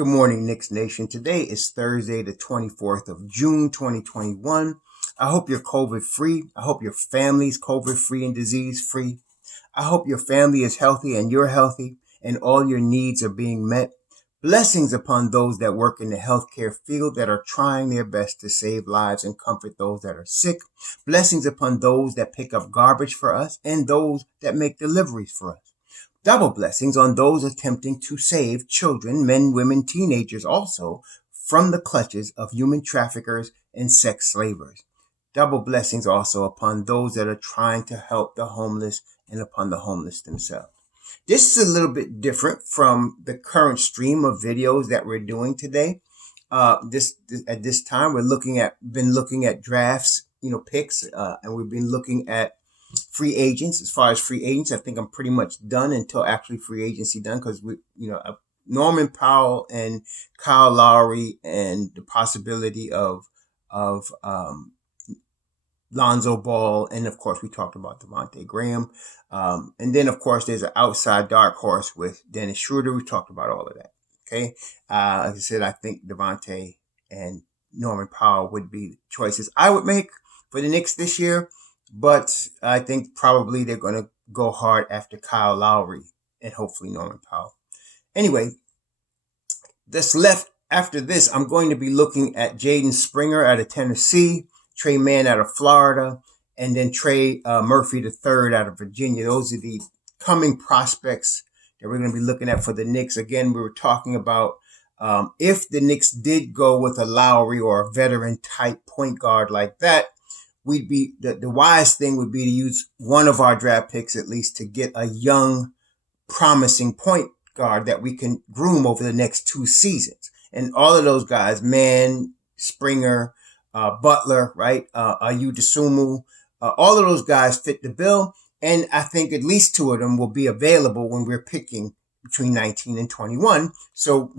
Good morning, Knicks Nation. Today is Thursday, the 24th of June, 2021. I hope you're COVID free. I hope your family's COVID free and disease free. I hope your family is healthy and you're healthy and all your needs are being met. Blessings upon those that work in the healthcare field that are trying their best to save lives and comfort those that are sick. Blessings upon those that pick up garbage for us and those that make deliveries for us. Double blessings on those attempting to save children, men, women, teenagers also from the clutches of human traffickers and sex slavers. Double blessings also upon those that are trying to help the homeless and upon the homeless themselves. This is a little bit different from the current stream of videos that we're doing today. At this time, been looking at drafts, picks, and we've been looking at free agents. As far as free agents, I think I'm pretty much done until actually free agency done, because Norman Powell and Kyle Lowry and the possibility of Lonzo Ball, and of course we talked about Devontae Graham, and then of course there's an outside dark horse with Dennis Schroeder. We talked about all of that. Okay, like I said, I think Devontae and Norman Powell would be choices I would make for the Knicks this year. But I think probably they're going to go hard after Kyle Lowry and hopefully Norman Powell. Anyway, that's left after this. I'm going to be looking at Jaden Springer out of Tennessee, Trey Mann out of Florida, and then Trey Murphy III out of Virginia. Those are the coming prospects that we're going to be looking at for the Knicks. Again, we were talking about if the Knicks did go with a Lowry or a veteran type point guard like that, we'd be the wise thing would be to use one of our draft picks at least to get a young, promising point guard that we can groom over the next 2 seasons. And all of those guys, Mann, Springer, Butler, right? Ayu Dosunmu, all of those guys fit the bill. And I think at least 2 of them will be available when we're picking between 19 and 21. So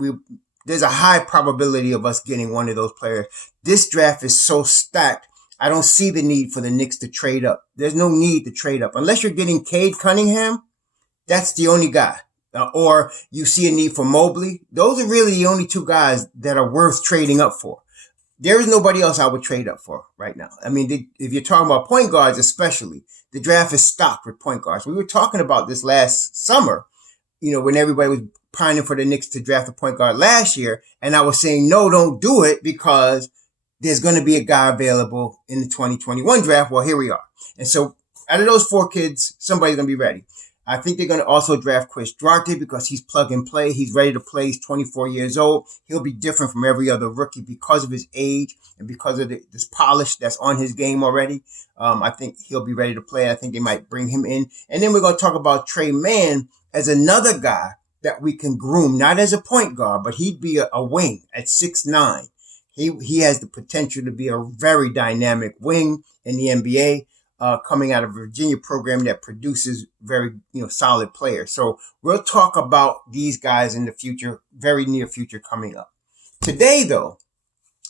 there's a high probability of us getting one of those players. This draft is so stacked. I don't see the need for the Knicks to trade up. There's no need to trade up. Unless you're getting Cade Cunningham, that's the only guy. Or you see a need for Mobley. Those are really the only 2 guys that are worth trading up for. There is nobody else I would trade up for right now. I mean, if you're talking about point guards especially, the draft is stocked with point guards. We were talking about this last summer, when everybody was pining for the Knicks to draft a point guard last year. And I was saying, no, don't do it because there's going to be a guy available in the 2021 draft. Well, here we are. And so out of those 4 kids, somebody's going to be ready. I think they're going to also draft Chris Duarte because he's plug and play. He's ready to play. He's 24 years old. He'll be different from every other rookie because of his age and because of this polish that's on his game already. I think he'll be ready to play. I think they might bring him in. And then we're going to talk about Trey Mann as another guy that we can groom, not as a point guard, but he'd be a wing at 6'9". He has the potential to be a very dynamic wing in the NBA, coming out of a Virginia program that produces very, solid players. So we'll talk about these guys in the future, very near future coming up. Today, though,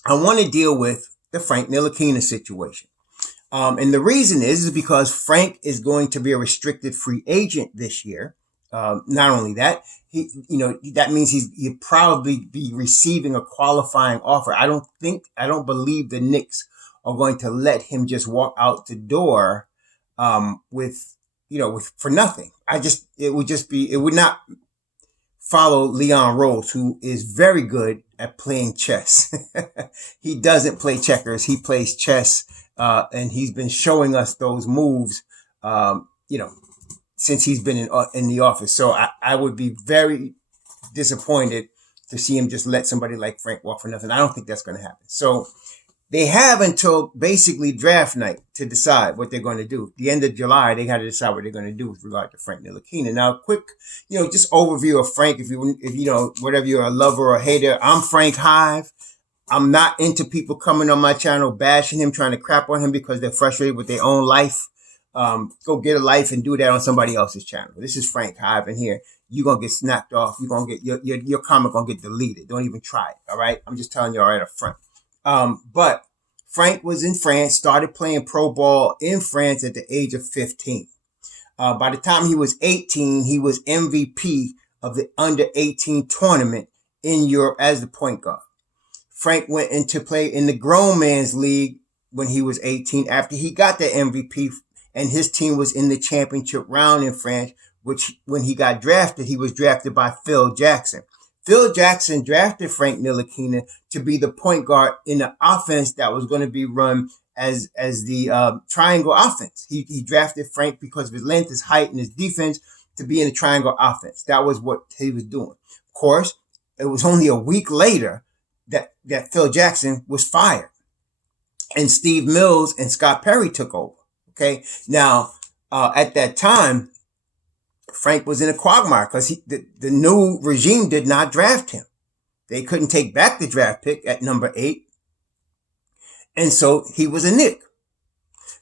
I want to deal with the Frank Ntilikina situation. And the reason is because Frank is going to be a restricted free agent this year. Not only that, that means he'll probably be receiving a qualifying offer. I don't believe the Knicks are going to let him just walk out the door, for nothing. It would not follow Leon Rose, who is very good at playing chess. He doesn't play checkers. He plays chess. And he's been showing us those moves, since he's been in the office. So I would be very disappointed to see him just let somebody like Frank walk for nothing. I don't think that's going to happen. So they have until basically draft night to decide what they're going to do. The end of July, they got to decide what they're going to do with regard to Frank Ntilikina. Now, quick, just overview of Frank. If whatever you're a lover or a hater, I'm Frank Hive. I'm not into people coming on my channel, bashing him, trying to crap on him because they're frustrated with their own life. Go get a life and do that on somebody else's channel. This is Frank Hive, and here you're going to get snapped off. You're going to get your comment going to get deleted. Don't even try it. All right. I'm just telling you all right up front. But Frank was in France, started playing pro ball in France at the age of 15. By the time he was 18, he was MVP of the under 18 tournament in Europe as the point guard. Frank went into play in the grown man's league when he was 18 after he got the MVP, and his team was in the championship round in France, which when he got drafted, he was drafted by Phil Jackson. Phil Jackson drafted Frank Ntilikina to be the point guard in the offense that was going to be run as the triangle offense. He drafted Frank because of his length, his height, and his defense to be in the triangle offense. That was what he was doing. Of course, it was only a week later that Phil Jackson was fired, and Steve Mills and Scott Perry took over. Okay, now at that time, Frank was in a quagmire because the new regime did not draft him. They couldn't take back the draft pick at number 8. And so he was a Knick.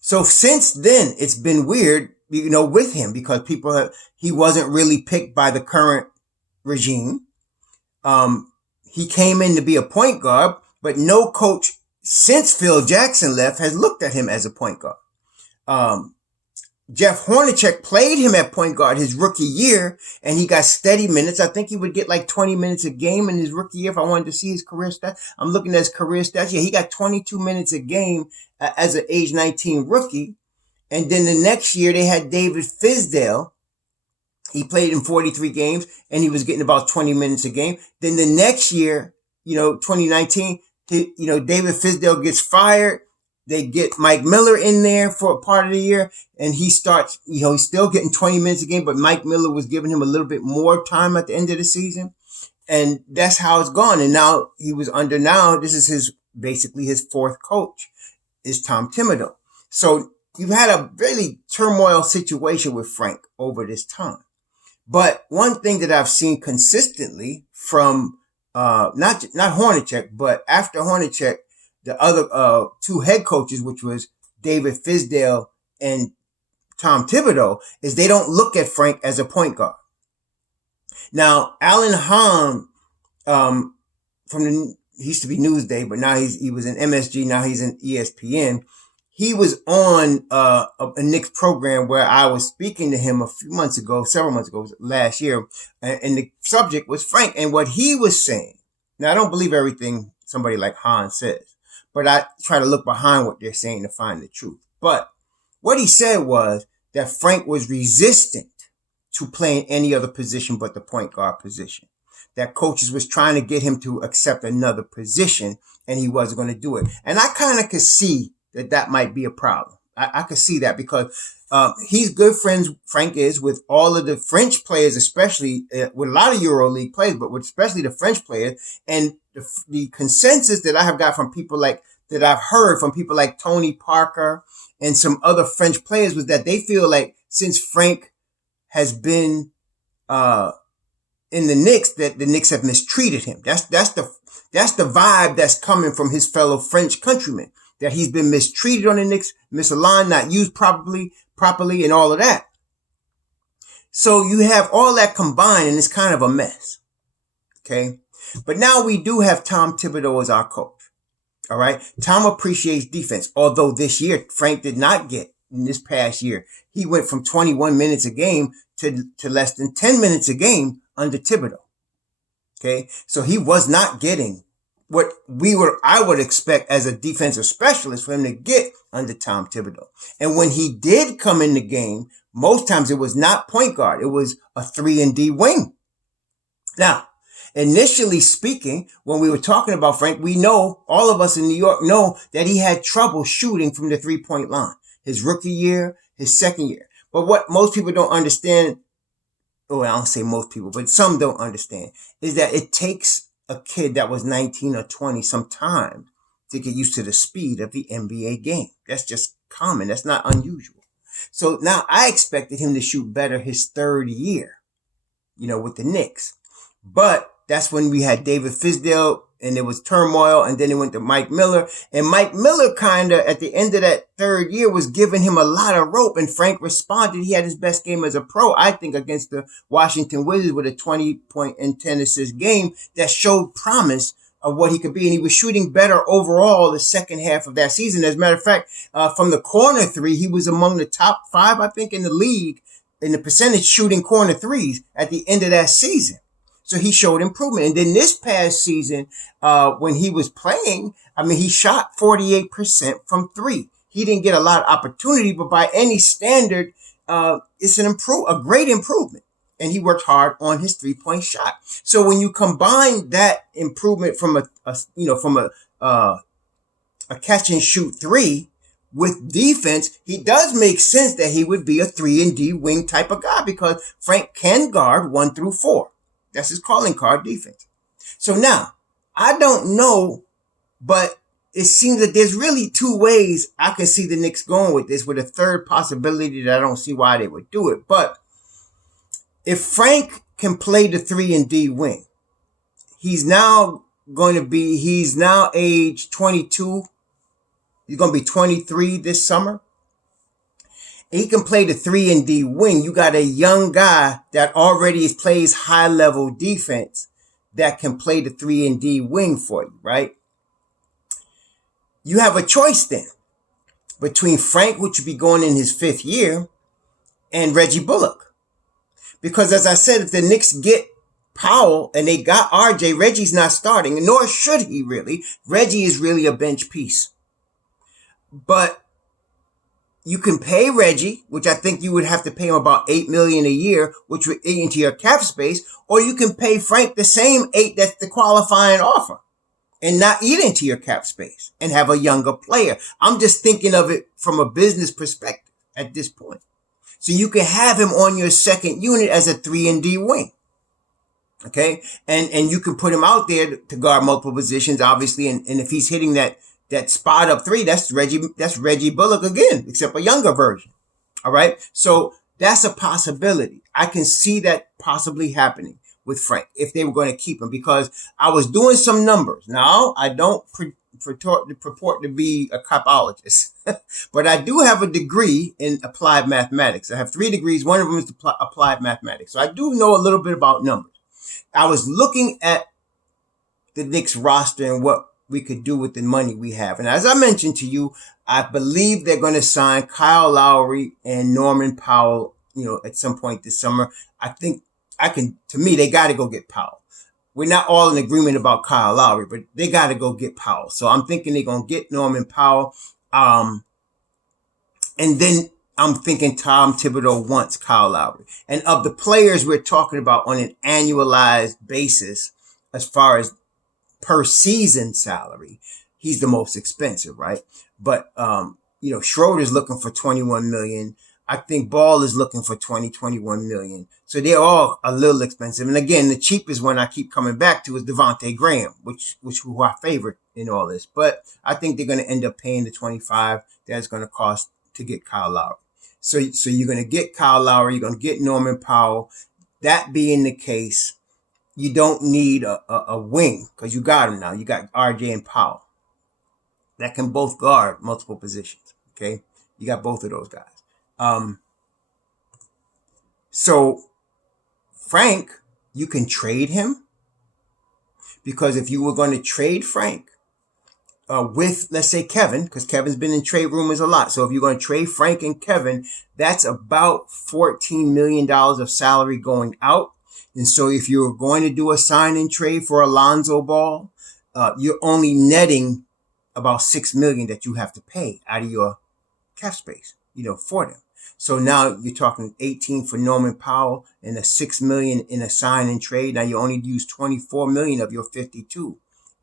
So since then, it's been weird, with him because he wasn't really picked by the current regime. He came in to be a point guard, but no coach since Phil Jackson left has looked at him as a point guard. Jeff Hornacek played him at point guard his rookie year, and he got steady minutes. I think he would get like 20 minutes a game in his rookie year if I wanted to see his career stats. I'm looking at his career stats. Yeah, he got 22 minutes a game as an age 19 rookie. And then the next year they had David Fizdale. He played in 43 games, and he was getting about 20 minutes a game. Then the next year, 2019, David Fizdale gets fired. They get Mike Miller in there for a part of the year, and he starts, he's still getting 20 minutes a game, but Mike Miller was giving him a little bit more time at the end of the season. And that's how it's gone. And now this is basically his fourth coach is Tom Thibodeau. So you've had a really turmoil situation with Frank over this time. But one thing that I've seen consistently from, not Hornacek, but after Hornacek, the other two head coaches, which was David Fizdale and Tom Thibodeau, is they don't look at Frank as a point guard. Now, Alan Hahn, he used to be Newsday, but now he was in MSG, now he's in ESPN. He was on a Knicks program where I was speaking to him several months ago, last year, and the subject was Frank. And what he was saying, now I don't believe everything somebody like Hahn says, but I try to look behind what they're saying to find the truth. But what he said was that Frank was resistant to playing any other position but the point guard position. That coaches was trying to get him to accept another position, and he wasn't going to do it. And I kind of could see that might be a problem. I could see that because he's good friends, Frank is, with all of the French players, especially with a lot of EuroLeague players, but especially the French players. And the consensus that I have got from people that I've heard from people like Tony Parker and some other French players was that they feel like since Frank has been in the Knicks, that the Knicks have mistreated him. That's the vibe that's coming from his fellow French countrymen. That he's been mistreated on the Knicks, misaligned, not used properly, and all of that. So you have all that combined, and it's kind of a mess. Okay? But now we do have Tom Thibodeau as our coach. All right? Tom appreciates defense, although this year, Frank did not get, in this past year, he went from 21 minutes a game to less than 10 minutes a game under Thibodeau. Okay? So he was not getting what I would expect as a defensive specialist for him to get under Tom Thibodeau. And when he did come in the game, most times it was not point guard. It was a 3-and-D wing. Now, initially speaking, when we were talking about Frank, we know, all of us in New York know that he had trouble shooting from the 3-point line. His rookie year, his second year. But what most people don't understand, I don't say most people, but some don't understand, is that it takes a kid that was 19 or 20 some time to get used to the speed of the NBA game. That's just common. That's not unusual. So now I expected him to shoot better his third year, with the Knicks. But that's when we had David Fizdale and there was turmoil, and then it went to Mike Miller. And Mike Miller kind of, at the end of that third year, was giving him a lot of rope, and Frank responded. He had his best game as a pro, I think, against the Washington Wizards with a 20-point and 10-assist game that showed promise of what he could be. And he was shooting better overall the second half of that season. As a matter of fact, from the corner three, he was among the top 5, I think, in the league in the percentage shooting corner threes at the end of that season. So he showed improvement. And then this past season, when he was playing, I mean, he shot 48% from three. He didn't get a lot of opportunity, but by any standard, it's a great improvement. And he worked hard on his 3-point shot. So when you combine that improvement from a catch and shoot three with defense, he does make sense that he would be a 3-and-D wing type of guy, because Frank can guard 1 through 4. That's his calling card, defense. So now, I don't know, but it seems that there's really 2 ways I can see the Knicks going with this, with a third possibility that I don't see why they would do it. But if Frank can play the 3-and-D wing, he's now age 22. He's going to be 23 this summer. He can play the 3-and-D wing. You got a young guy that already plays high-level defense that can play the 3-and-D wing for you, right? You have a choice then between Frank, which would be going in his 5th year, and Reggie Bullock. Because as I said, if the Knicks get Powell and they got RJ, Reggie's not starting, nor should he really. Reggie is really a bench piece. But you can pay Reggie, which I think you would have to pay him about $8 million a year, which would eat into your cap space, or you can pay Frank the same 8 that's the qualifying offer and not eat into your cap space and have a younger player. I'm just thinking of it from a business perspective at this point. So you can have him on your second unit as a 3-and-D wing. Okay. And you can put him out there to guard multiple positions, obviously. And if he's hitting that spot up 3, that's Reggie Bullock again, except a younger version. All right. So that's a possibility. I can see that possibly happening with Frank if they were going to keep him, because I was doing some numbers. Now, I don't purport to be a capologist, but I do have a degree in applied mathematics. I have 3 degrees. One of them is applied mathematics. So I do know a little bit about numbers. I was looking at the Knicks roster and what we could do with the money we have. And as I mentioned to you, I believe they're going to sign Kyle Lowry and Norman Powell, at some point this summer. To me, they got to go get Powell. We're not all in agreement about Kyle Lowry, but they got to go get Powell. So I'm thinking they're going to get Norman Powell. And then I'm thinking Tom Thibodeau wants Kyle Lowry. And of the players we're talking about on an annualized basis, as far as per season salary, he's the most expensive, right? But, Schroeder's looking for $21 million. I think Ball is looking for $21 million. So they're all a little expensive. And again, the cheapest one I keep coming back to is Devontae Graham, who I favorite in all this. But I think they're going to end up paying the $25 that's going to cost to get Kyle Lowry. So you're going to get Kyle Lowry, you're going to get Norman Powell. That being the case, you don't need a wing, because you got him now. You got RJ and Powell that can both guard multiple positions. Okay, you got both of those guys. So Frank, you can trade him, because if you were going to trade Frank with, let's say, Kevin, because Kevin's been in trade rumors a lot. So if you're going to trade Frank and Kevin, that's about $14 million of salary going out. And so if you're going to do a sign and trade for Alonzo Ball, you're only netting about $6 million that you have to pay out of your cap space, for them. So now you're talking 18 for Norman Powell and a $6 million in a sign and trade. Now you only use $24 million of your 52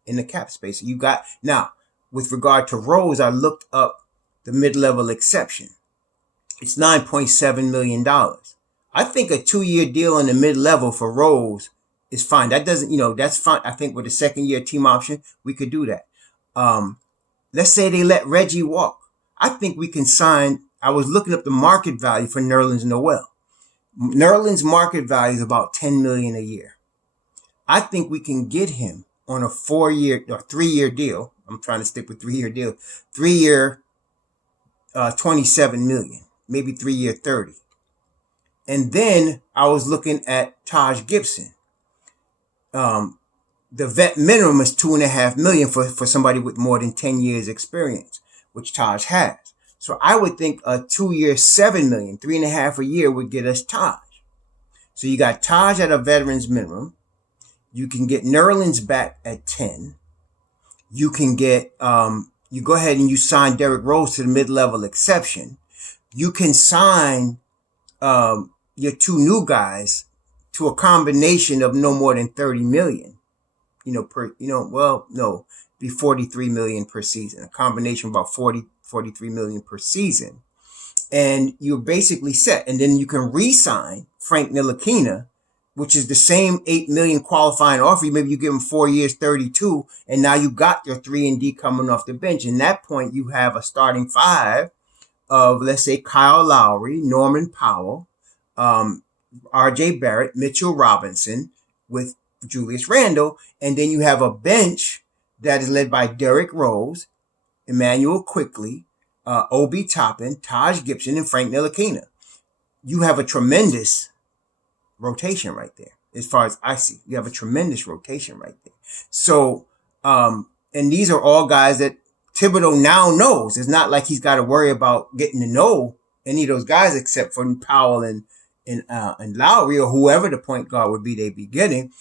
in the cap space. You got, now with regard to Rose, I looked up the mid-level exception. It's $9.7 million. I think a 2-year deal in the mid-level for Rose is fine. That doesn't, that's fine. I think with a 2nd-year team option, we could do that. Let's say they let Reggie walk. I think we can sign. I was looking up the market value for Nerlens Noel. Nerlens' market value is about $10 million a year. I think we can get him on a 4-year or 3-year deal. I'm trying to stick with 3-year deal. 3-year, $27 million, maybe 3-year, $30. And then I was looking at Taj Gibson. The vet minimum is $2.5 million for somebody with more than 10 years experience, which Taj has. So I would think a 2-year, $7 million, 3.5 a year would get us Taj. So you got Taj at a veteran's minimum. You can get Nerlens back at 10. You can get, you go ahead and you sign Derrick Rose to the mid-level exception. You can sign your two new guys to a combination of no more than 30 million, be 43 million per season, a combination of about 43 million per season. And you're basically set. And then you can re-sign Frank Ntilikina, which is the same 8 million qualifying offer. Maybe you give him 4 years, 32, and now you got your 3-and-D coming off the bench. In that point, you have a starting five of, let's say, Kyle Lowry, Norman Powell, RJ Barrett, Mitchell Robinson with Julius Randle. And then you have a bench that is led by Derrick Rose, Emmanuel Quickley, Obi Toppin, Taj Gibson, and Frank Ntilikina. You have a tremendous rotation right there. As far as I see, you have a tremendous rotation right there. So, and these are all guys that Thibodeau now knows. It's not like he's got to worry about getting to know any of those guys except for Powell and Lowry or whoever the point guard would be they'd be getting.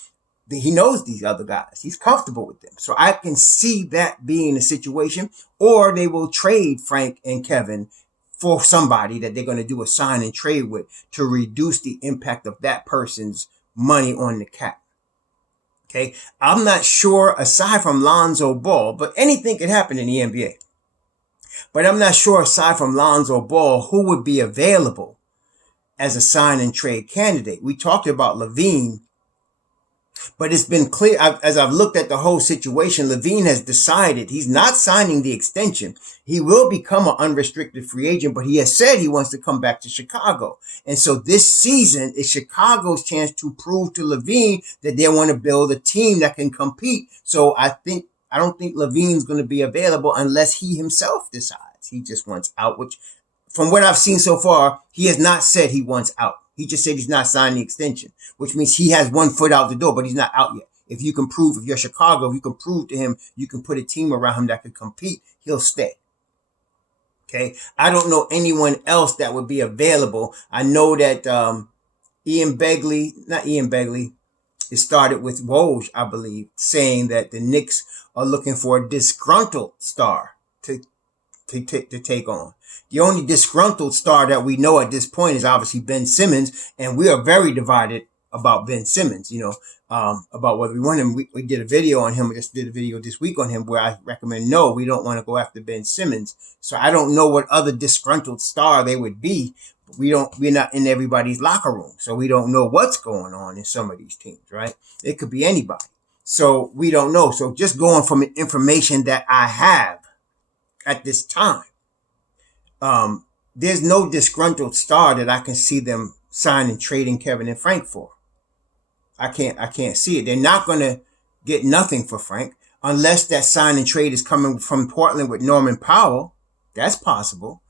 He knows these other guys. He's comfortable with them. So I can see that being a situation. Or they will trade Frank and Kevin for somebody that they're going to do a sign and trade with to reduce the impact of that person's money on the cap. Okay. I'm not sure, aside from Lonzo Ball, but anything could happen in the NBA. But I'm not sure, aside from Lonzo Ball, who would be available as a sign and trade candidate. We talked about LaVine. But it's been clear, as I've looked at the whole situation, LaVine has decided he's not signing the extension. He will become an unrestricted free agent, but he has said he wants to come back to Chicago. And so this season is Chicago's chance to prove to LaVine that they want to build a team that can compete. So I don't think LaVine's going to be available unless he himself decides he just wants out, which from what I've seen so far, he has not said he wants out. He just said he's not signing the extension, which means he has one foot out the door, but he's not out yet. If you're Chicago, if you can prove to him, you can put a team around him that can compete, he'll stay. Okay. I don't know anyone else that would be available. I know that, it started with Woj, I believe, saying that the Knicks are looking for a disgruntled star to take on. The only disgruntled star that we know at this point is obviously Ben Simmons, and we are very divided about Ben Simmons, about whether we want him. We did a video on him. We just did a video this week on him where I recommend no, we don't want to go after Ben Simmons. So I don't know what other disgruntled star they would be. We're not in everybody's locker room, so we don't know what's going on in some of these teams, right? It could be anybody. So we don't know. So just going from information that I have at this time, there's no disgruntled star that I can see them signing, trading Kevin and Frank for. I can't see it. They're not going to get nothing for Frank unless that sign and trade is coming from Portland with Norman Powell. That's possible.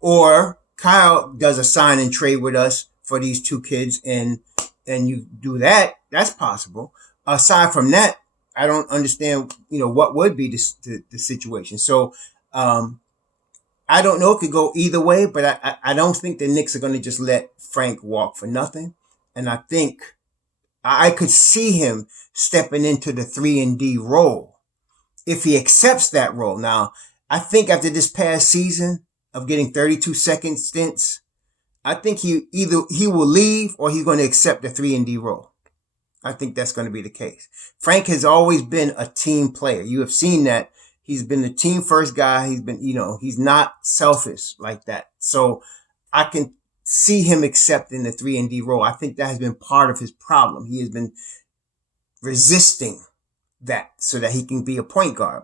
Or Kyle does a sign and trade with us for these two kids and you do that. That's possible. Aside from that, I don't understand, what would be the situation. So, I don't know. It could go either way, but I don't think the Knicks are going to just let Frank walk for nothing. And I think I could see him stepping into the 3-and-D role if he accepts that role. Now, I think after this past season of getting 32-second stints, I think he will leave or he's going to accept the 3-and-D role. I think that's going to be the case. Frank has always been a team player. You have seen that. He's been the team first guy. He's been, he's not selfish like that. So I can see him accepting the 3-and-D role. I think that has been part of his problem. He has been resisting that so that he can be a point guard.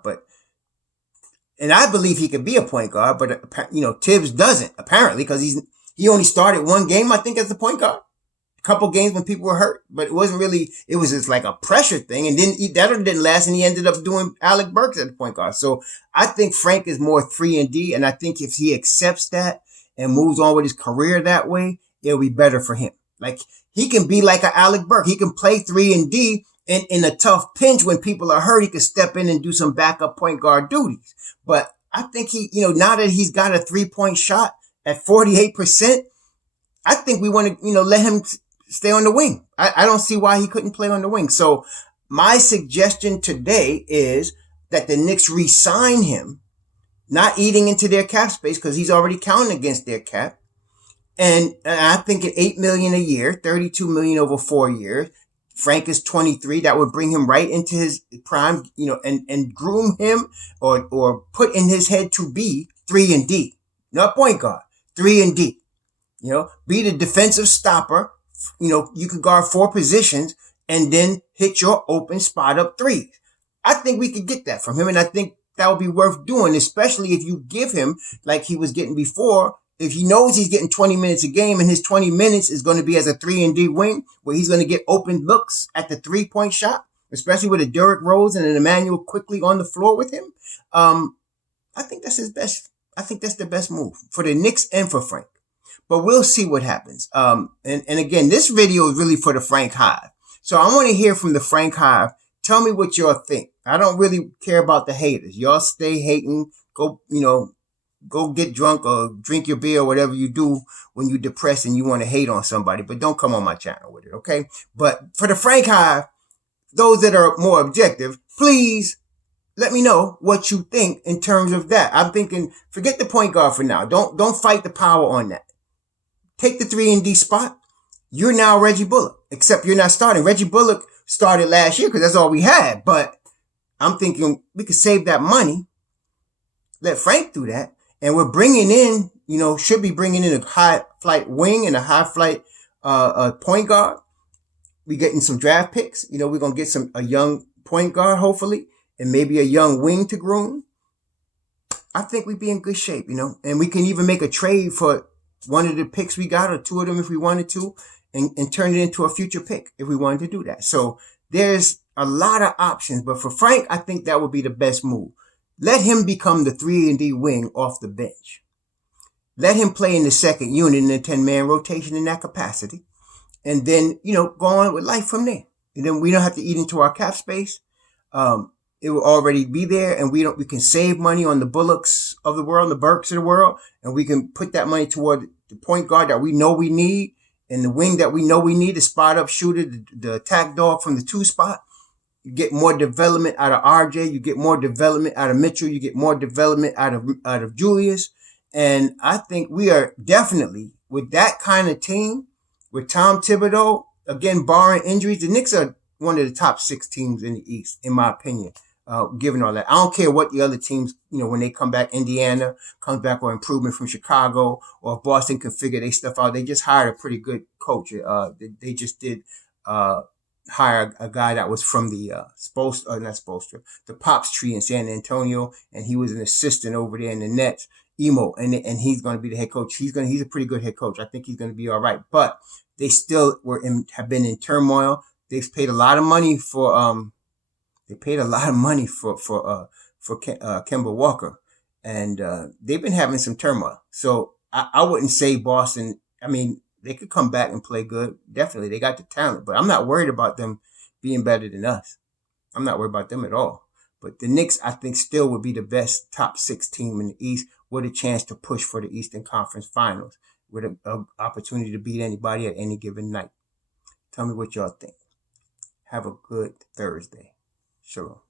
And I believe he could be a point guard, but Tibbs doesn't apparently because he only started one game, I think, as a point guard. Couple games when people were hurt, but it wasn't really, it was just like a pressure thing. And then that didn't last and he ended up doing Alec Burks at the point guard. So I think Frank is more 3-and-D. And I think if he accepts that and moves on with his career that way, it'll be better for him. Like he can be like an Alec Burks. He can play 3-and-D and in a tough pinch when people are hurt, he can step in and do some backup point guard duties. But I think now that he's got a 3-point shot at 48%, I think we want to, let him stay on the wing. I don't see why he couldn't play on the wing. So my suggestion today is that the Knicks re-sign him, not eating into their cap space because he's already counting against their cap. And I think at $8 million a year, $32 million over 4 years. Frank is 23. That would bring him right into his prime, and groom him or put in his head to be 3-and-D, not point guard, 3-and-D. Be the defensive stopper. You could guard 4 positions and then hit your open spot up threes. I think we could get that from him, and I think that would be worth doing, especially if you give him like he was getting before. If he knows he's getting 20 minutes a game and his 20 minutes is going to be as a 3-and-D wing where he's going to get open looks at the 3-point shot, especially with a Derrick Rose and an Emmanuel quickly on the floor with him, I think that's his best. I think that's the best move for the Knicks and for Frank. But we'll see what happens. And again, this video is really for the Frank Hive. So I want to hear from the Frank Hive. Tell me what y'all think. I don't really care about the haters. Y'all stay hating. Go get drunk or drink your beer or whatever you do when you're depressed and you want to hate on somebody. But don't come on my channel with it, okay? But for the Frank Hive, those that are more objective, please let me know what you think in terms of that. I'm thinking, forget the point guard for now. Don't fight the power on that. Take the 3-and-D spot. You're now Reggie Bullock, except you're not starting. Reggie Bullock started last year because that's all we had. But I'm thinking we could save that money. Let Frank do that. And we're bringing in, should be bringing in a high flight wing and a high flight point guard. We're getting some draft picks. We're going to get a young point guard, hopefully, and maybe a young wing to groom. I think we'd be in good shape, and we can even make a trade for one of the picks we got or 2 of them if we wanted to and turn it into a future pick if we wanted to do that. So there's a lot of options. But for Frank, I think that would be the best move. Let him become the 3-and-D wing off the bench. Let him play in the second unit in the 10-man rotation in that capacity. And then, go on with life from there. And then we don't have to eat into our cap space. It will already be there, and we can save money on the Bullocks of the world, the Burks of the world, and we can put that money toward the point guard that we know we need and the wing that we know we need, the spot up shooter, the attack dog from the 2 spot. You get more development out of RJ. You get more development out of Mitchell. You get more development out of Julius. And I think we are definitely, with that kind of team, with Tom Thibodeau, again, barring injuries, the Knicks are one of the top 6 teams in the East, in my opinion, given all that. I don't care what the other teams, when they come back, Indiana comes back or improvement from Chicago, or if Boston can figure their stuff out. They just hired a pretty good coach. They just did hire a guy that was from the the Pops tree in San Antonio, and he was an assistant over there in the Nets, Emo, and he's going to be the head coach. He's a pretty good head coach. I think he's going to be all right. But they still have been in turmoil. They've paid a lot of money for Kemba Walker, and they've been having some turmoil. So I wouldn't say Boston. I mean, they could come back and play good. Definitely, they got the talent, but I'm not worried about them being better than us. I'm not worried about them at all. But the Knicks, I think, still would be the best top 6 team in the East with a chance to push for the Eastern Conference Finals with an opportunity to beat anybody at any given night. Tell me what y'all think. Have a good Thursday. Shalom.